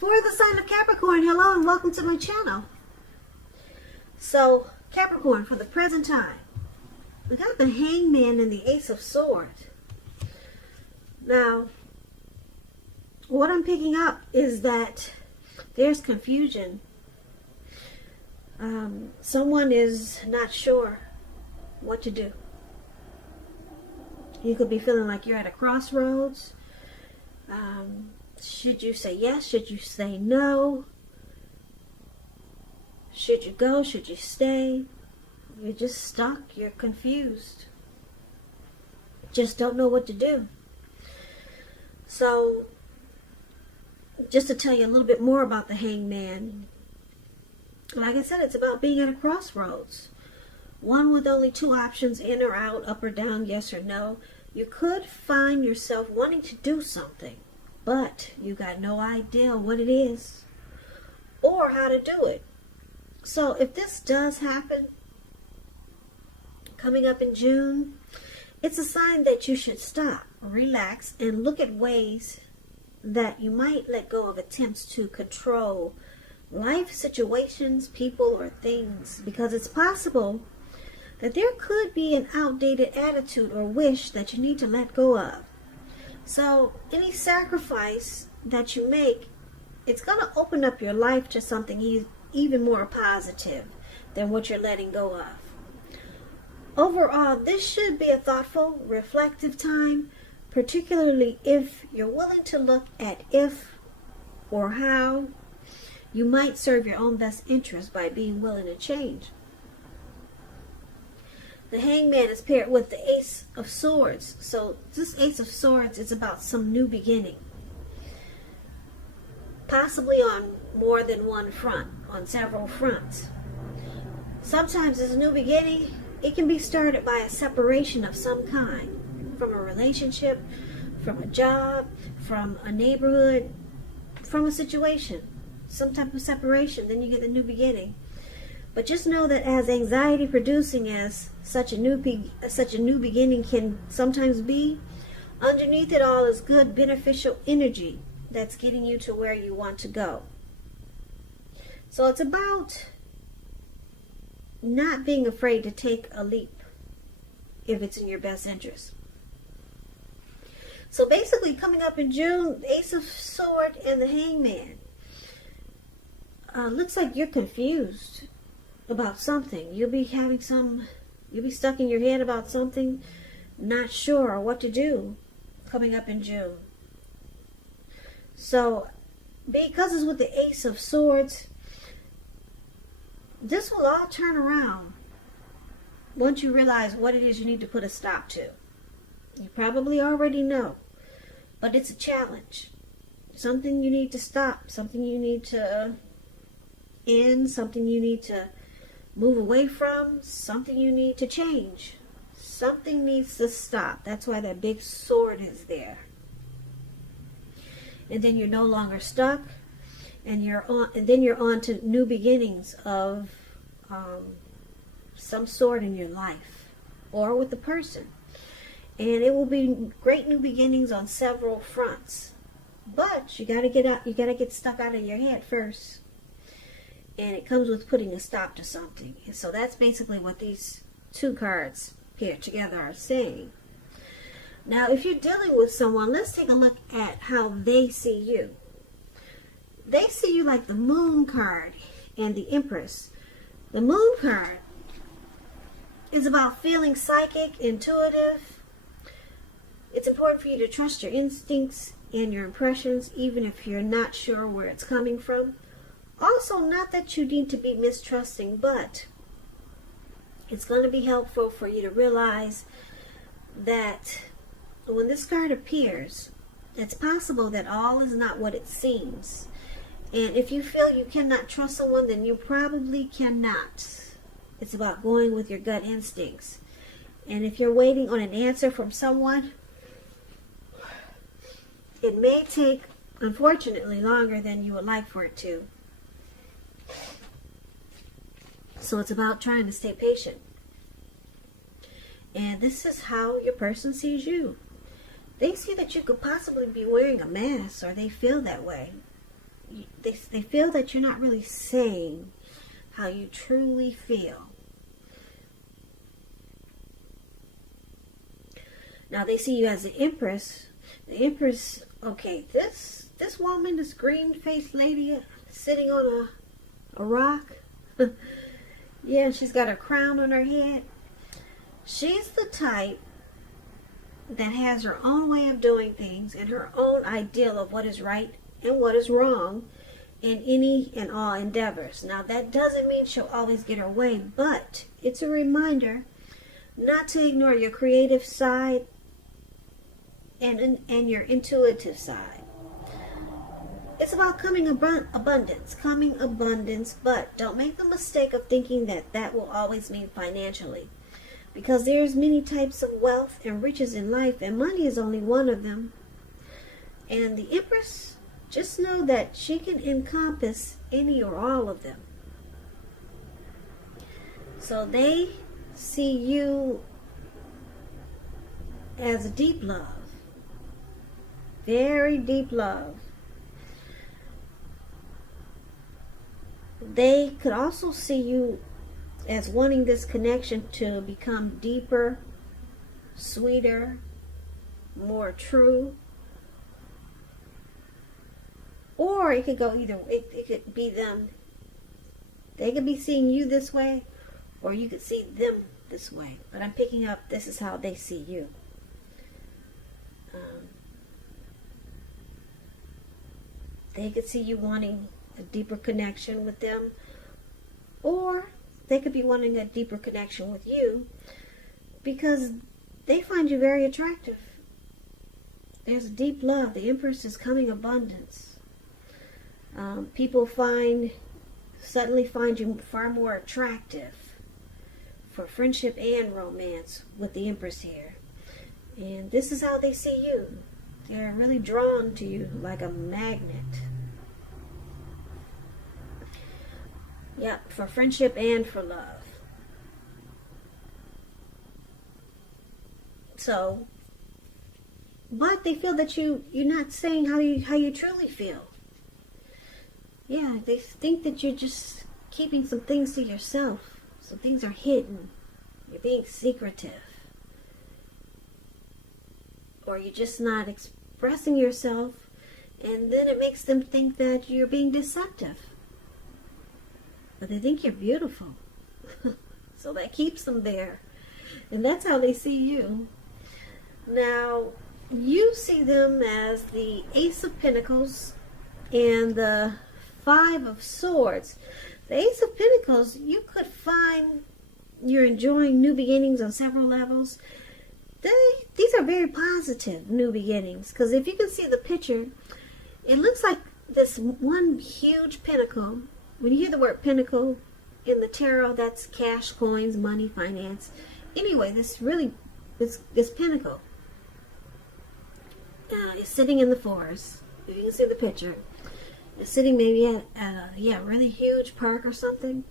For the sign of Capricorn, hello and welcome to my channel. So, Capricorn, for the present time, we got the Hangman and the Ace of Swords. Now, what I'm picking up is that there's confusion. Someone is not sure what to do. You could be feeling like you're at a crossroads. Should you say yes? Should you say no? Should you go? Should you stay? You're just stuck. You're confused. Just don't know what to do. So, just to tell you a little bit more about the Hangman, like I said, it's about being at a crossroads. One with only two options, in or out, up or down, yes or no. You could find yourself wanting to do something, but you got no idea what it is or how to do it. So if this does happen coming up in June, it's a sign that you should stop, relax, and look at ways that you might let go of attempts to control life situations, people, or things, because it's possible that there could be an outdated attitude or wish that you need to let go of. So any sacrifice that you make, it's going to open up your life to something even more positive than what you're letting go of. Overall, this should be a thoughtful, reflective time, particularly if you're willing to look at if or how you might serve your own best interest by being willing to change. The Hangman is paired with the Ace of Swords. So this Ace of Swords is about some new beginning. Possibly on more than one front, on several fronts. Sometimes this new beginning, it can be started by a separation of some kind. From a relationship, from a job, from a neighborhood, from a situation. Some type of separation, then you get the new beginning. But just know that as anxiety producing as such a new beginning can sometimes be, underneath it all is good beneficial energy that's getting you to where you want to go. So it's about not being afraid to take a leap if it's in your best interest. So basically, coming up in June, the Ace of Swords and the Hangman. Looks like you're confused about something. You'll be stuck in your head about something, not sure what to do coming up in June. So, because it's with the Ace of Swords, this will all turn around once you realize what it is you need to put a stop to. You probably already know, but it's a challenge. Something you need to stop, something you need to end, something you need to move away from, something you need to change. Something needs to stop. That's why that big sword is there. And then you're no longer stuck, and then you're on to new beginnings of some sort in your life or with the person. And it will be great new beginnings on several fronts. But you got to get out. You got to get stuck out of your head first. And it comes with putting a stop to something. And so that's basically what these two cards here together are saying. Now, if you're dealing with someone, let's take a look at how they see you. They see you like the Moon card and the Empress. The Moon card is about feeling psychic, intuitive. It's important for you to trust your instincts and your impressions, even if you're not sure where it's coming from. Also, not that you need to be mistrusting, but it's going to be helpful for you to realize that when this card appears, it's possible that all is not what it seems. And if you feel you cannot trust someone, then you probably cannot. It's about going with your gut instincts. And if you're waiting on an answer from someone, it may take, unfortunately, longer than you would like for it to. So it's about trying to stay patient. And this is how your person sees you. They see that you could possibly be wearing a mask, or they feel that way. they feel that you're not really saying how you truly feel. Now they see you as the Empress. The Empress, okay, this woman, this green-faced lady sitting on a rock. Yeah, she's got a crown on her head. She's the type that has her own way of doing things and her own ideal of what is right and what is wrong in any and all endeavors. Now, that doesn't mean she'll always get her way, but it's a reminder not to ignore your creative side and your intuitive side. It's about coming abundance, but don't make the mistake of thinking that that will always mean financially. Because there's many types of wealth and riches in life, and money is only one of them. And the Empress, just know that she can encompass any or all of them. So they see you as a deep love. Very deep love. They could also see you as wanting this connection to become deeper, sweeter, more true. Or it could go either way. It could be them. They could be seeing you this way, or you could see them this way. But I'm picking up, this is how they see you. They could see you wanting a deeper connection with them, or they could be wanting a deeper connection with you because they find you very attractive. There's a deep love. The Empress is coming abundance. People suddenly find you far more attractive for friendship and romance with the Empress here. And this is how they see you. They're really drawn to you like a magnet. Yeah, for friendship and for love. So, but they feel that you're not saying how you truly feel. Yeah, they think that you're just keeping some things to yourself. Some things are hidden. You're being secretive. Or you're just not expressing yourself, and then it makes them think that you're being deceptive. But they think you're beautiful. So that keeps them there. And that's how they see you. Now, you see them as the Ace of Pentacles and the Five of Swords. The Ace of Pentacles, you could find you're enjoying new beginnings on several levels. These are very positive new beginnings. Because if you can see the picture, it looks like this one huge pentacle. When you hear the word pentacle in the tarot, that's cash, coins, money, finance. Anyway, this pentacle is sitting in the forest. If you can see the picture, it's sitting maybe at a really huge park or something.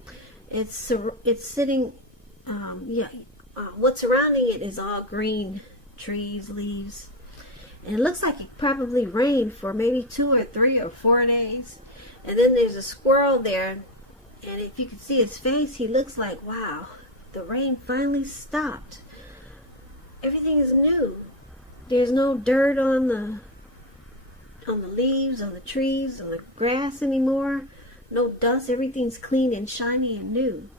It's sitting, what's surrounding it is all green trees, leaves, and it looks like it probably rained for maybe 2 or 3 or 4 days. And then there's a squirrel there, and if you can see his face, he looks like, wow, the rain finally stopped. Everything is new. There's no dirt on the leaves, on the trees, on the grass anymore. No dust. Everything's clean and shiny and new.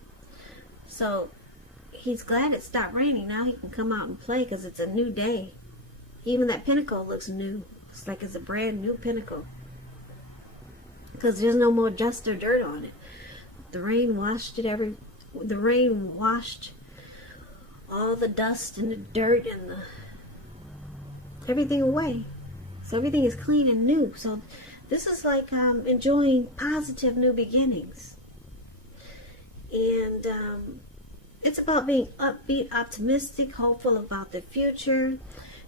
So he's glad it stopped raining. Now he can come out and play because it's a new day. Even that pentacle looks new. It's like it's a brand new pentacle. Because there's no more dust or dirt on it. The rain washed all the dust and the dirt and everything away. So everything is clean and new. So this is like enjoying positive new beginnings. And it's about being upbeat, optimistic, hopeful about the future.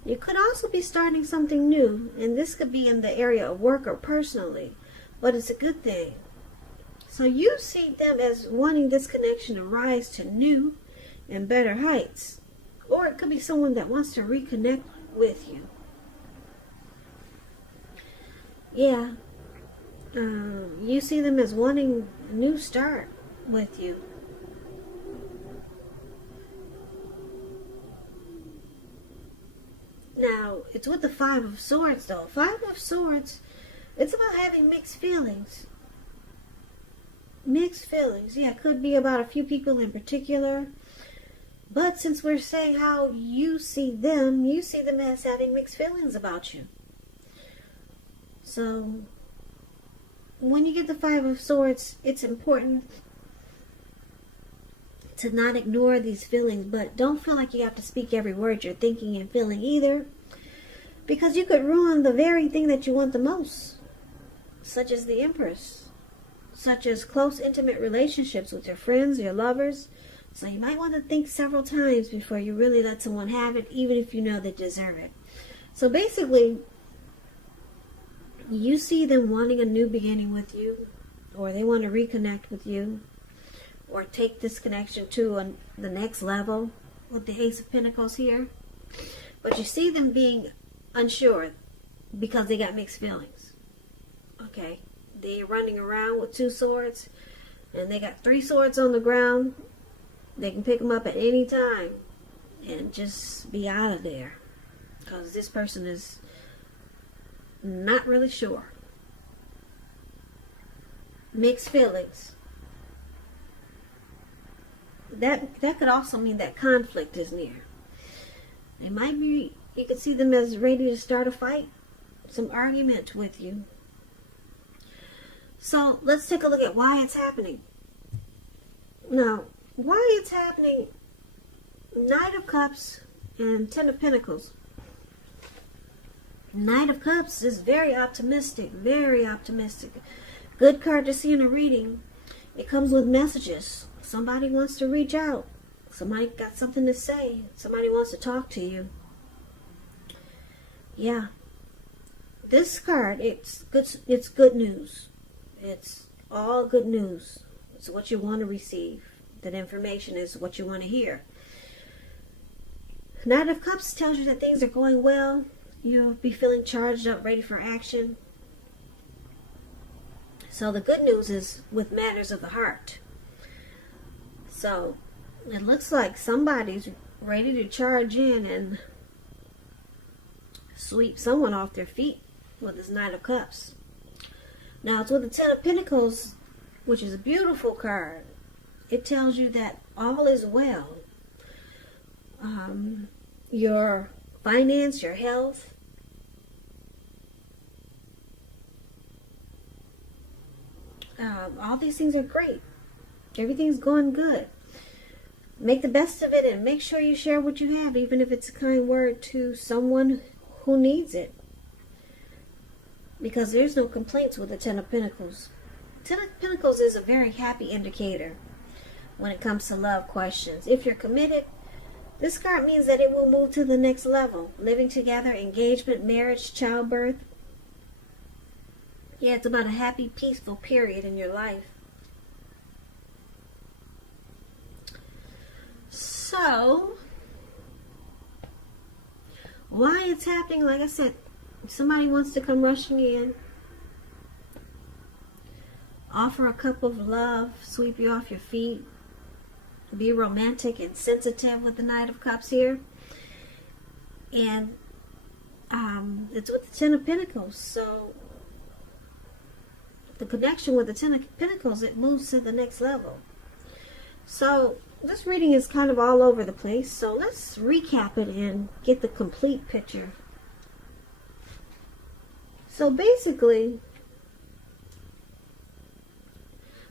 You could also be starting something new. And this could be in the area of work or personally. But it's a good thing. So you see them as wanting this connection to rise to new and better heights. Or it could be someone that wants to reconnect with you. Yeah. You see them as wanting a new start with you. Now, it's with the Five of Swords, though. Five of Swords, it's about having mixed feelings. Mixed feelings. Yeah, it could be about a few people in particular. But since we're saying how you see them as having mixed feelings about you. So, when you get the Five of Swords, it's important to not ignore these feelings, but don't feel like you have to speak every word you're thinking and feeling either, because you could ruin the very thing that you want the most, such as the Empress, such as close, intimate relationships with your friends, your lovers. So you might want to think several times before you really let someone have it, even if you know they deserve it. So basically, you see them wanting a new beginning with you, or they want to reconnect with you, or take this connection to the next level with the Ace of Pentacles here. But you see them being unsure because they got mixed feelings. Okay, they're running around with two swords, and they got three swords on the ground. They can pick them up at any time and just be out of there, because this person is not really sure. Mixed feelings. That could also mean that conflict is near. It might be, you could see them as ready to start a fight, some argument with you. So let's take a look at why it's happening. Now, why it's happening, Knight of Cups and Ten of Pentacles. Knight of Cups is very optimistic, very optimistic. Good card to see in a reading. It comes with messages. Somebody wants to reach out. Somebody got something to say. Somebody wants to talk to you. Yeah. This card, it's good news. It's all good news. It's what you want to receive. That information is what you want to hear. Knight of Cups tells you that things are going well. You'll be feeling charged up, ready for action. So the good news is with matters of the heart. So it looks like somebody's ready to charge in and sweep someone off their feet with this Knight of Cups. Now it's with the Ten of Pentacles, which is a beautiful card. It tells you that all is well. Your finance, your health, all these things are great. Everything's going good. Make the best of it and make sure you share what you have, even if it's a kind word to someone who needs it. Because there's no complaints with the Ten of Pentacles. Ten of Pentacles is a very happy indicator when it comes to love questions. If you're committed, this card means that it will move to the next level. Living together, engagement, marriage, childbirth. Yeah, it's about a happy, peaceful period in your life. So, why it's happening, like I said, somebody wants to come rushing in, offer a cup of love, sweep you off your feet, be romantic and sensitive with the Knight of Cups here. And it's with the Ten of Pentacles. So the connection with the Ten of Pentacles, it moves to the next level. So this reading is kind of all over the place. So let's recap it and get the complete picture. So basically,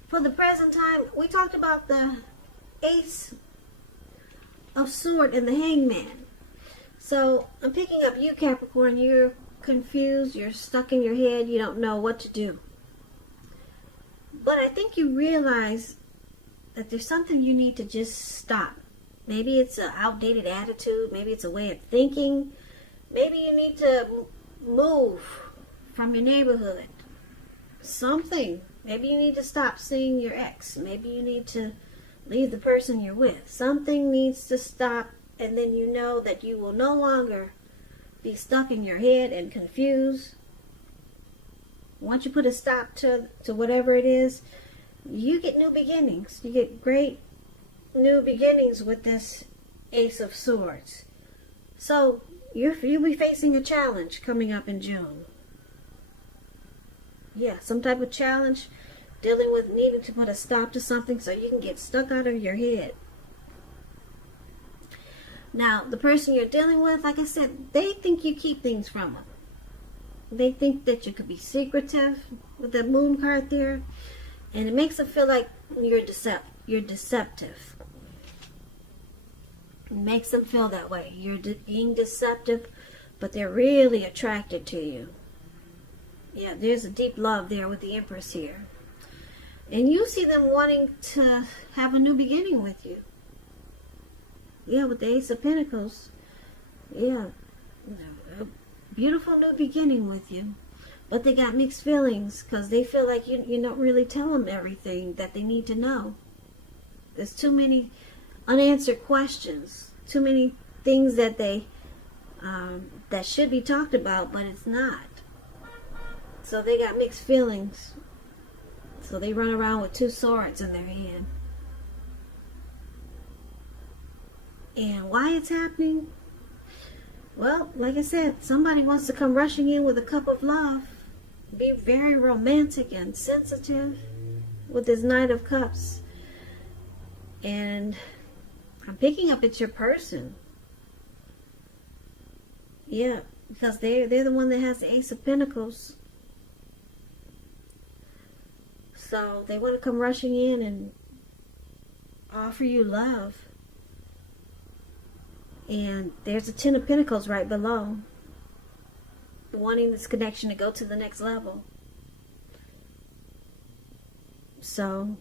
for the present time, we talked about the Ace of Swords and the Hangman. So I'm picking up you, Capricorn. You're confused. You're stuck in your head. You don't know what to do. But I think you realize that there's something you need to just stop. Maybe it's an outdated attitude. Maybe it's a way of thinking. Maybe you need to move from your neighborhood. Something. Maybe you need to stop seeing your ex. Maybe you need to leave the person you're with. Something needs to stop, and then you know that you will no longer be stuck in your head and confused. once you put a stop to whatever it is, you get new beginnings. You get great new beginnings with this Ace of Swords. So you'll be facing a challenge coming up in June. Yeah, some type of challenge dealing with needing to put a stop to something so you can get stuck out of your head. Now, the person you're dealing with, like I said, they think you keep things from them. They think that you could be secretive with the moon card there. And it makes them feel like you're deceptive. It makes them feel that way. You're being deceptive, but they're really attracted to you. Yeah, there's a deep love there with the Empress here. And you see them wanting to have a new beginning with you. Yeah, with the Ace of Pentacles. Yeah, a beautiful new beginning with you. But they got mixed feelings because they feel like you don't really tell them everything that they need to know. There's too many unanswered questions. Too many things that they that should be talked about, but it's not. So they got mixed feelings. So they run around with two swords in their hand. And why it's happening? Well, like I said, somebody wants to come rushing in with a cup of love. Be very romantic and sensitive with this Knight of Cups. And I'm picking up it's your person. Yeah, because they're the one that has the Ace of Pentacles. So they want to come rushing in and offer you love. And there's a Ten of Pentacles right below. Wanting this connection to go to the next level. So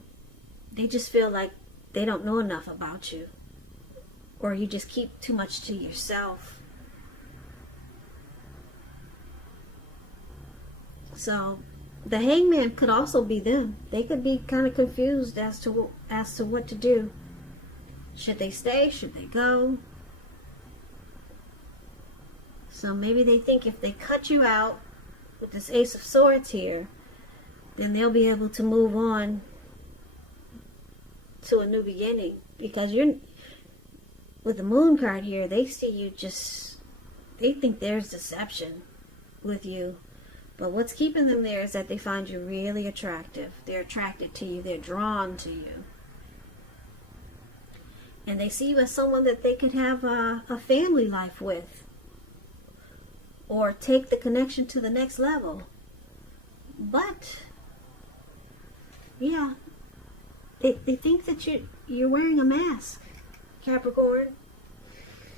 they just feel like they don't know enough about you. Or you just keep too much to yourself. So the Hangman could also be them. They could be kind of confused as to what to do. Should they stay? Should they go? So maybe they think if they cut you out with this Ace of Swords here, then they'll be able to move on to a new beginning. Because you're with the Moon card here, they see you they think there's deception with you. But what's keeping them there is that they find you really attractive. They're attracted to you. They're drawn to you. And they see you as someone that they could have a family life with. Or take the connection to the next level. But, yeah, they think that you're wearing a mask, Capricorn.